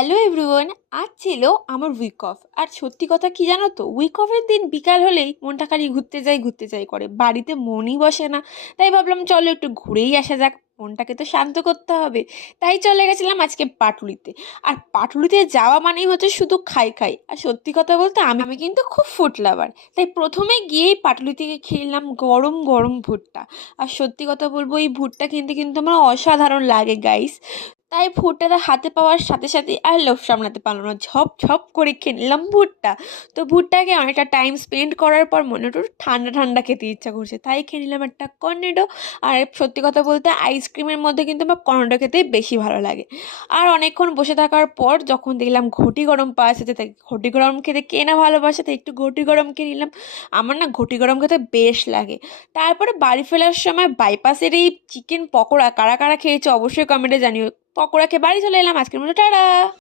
Hello everyone. আজ ছিল আমার উইক অফ। আর সত্যি কথা কি জানো তো, উইক অফের দিন বিকাল হলেই মনটা খালি ঘুরতে যাই করে, বাড়িতে মনই বসে না। তাই ভাবলাম চলো একটু ঘুরেই আসা যাক, মনটাকে তো শান্ত করতে হবে। তাই চলে গেছিলাম আজকে পাটুলিতে। আর পাটুলিতে যাওয়া মানেই হচ্ছে শুধু খাই খাই। আর সত্যি কথা বলতে আমি আমি কিন্তু খুব ফুড লাভার। তাই প্রথমে গিয়েই পাটুলি থেকে খেলাম গরম গরম ভুট্টা। আর সত্যি কথা বলবো, এই ভুট্টা কিনতে কিন্তু আমার অসাধারণ লাগে গাইস। তাই ভুট্টাটা হাতে পাওয়ার সাথে সাথে আর লোভ সামলাতে পারলো না, ঝপ ঝপ করে খেয়ে নিলাম ভুট্টা। তো ভুট্টাকে অনেকটা টাইম স্পেন্ড করার পর মনে একটু ঠান্ডা ঠান্ডা খেতে ইচ্ছা করছে, তাই খেয়ে নিলাম একটা কর্নেডো। আর সত্যি কথা বলতে আইসক্রিমের মধ্যে কিন্তু আমার কর্নেডো খেতেই বেশি ভালো লাগে। আর অনেকক্ষণ বসে থাকার পর যখন দেখলাম ঘটি গরম পাওয়া যাচ্ছে, তাই ঘটি গরম খেতে কে না ভালোবাসে, তাই একটু ঘটি গরম খেয়ে নিলাম। আমার না ঘটি গরম খেতে বেশ লাগে। তারপরে বাড়ি ফেরার সময় বাইপাসের এই চিকেন পকোড়া কারা কারা খেয়েছে অবশ্যই কমেন্টে জানিও। পকোড়া খেয়ে বাড়ি চলে এলাম। আজকের মতো টাটা।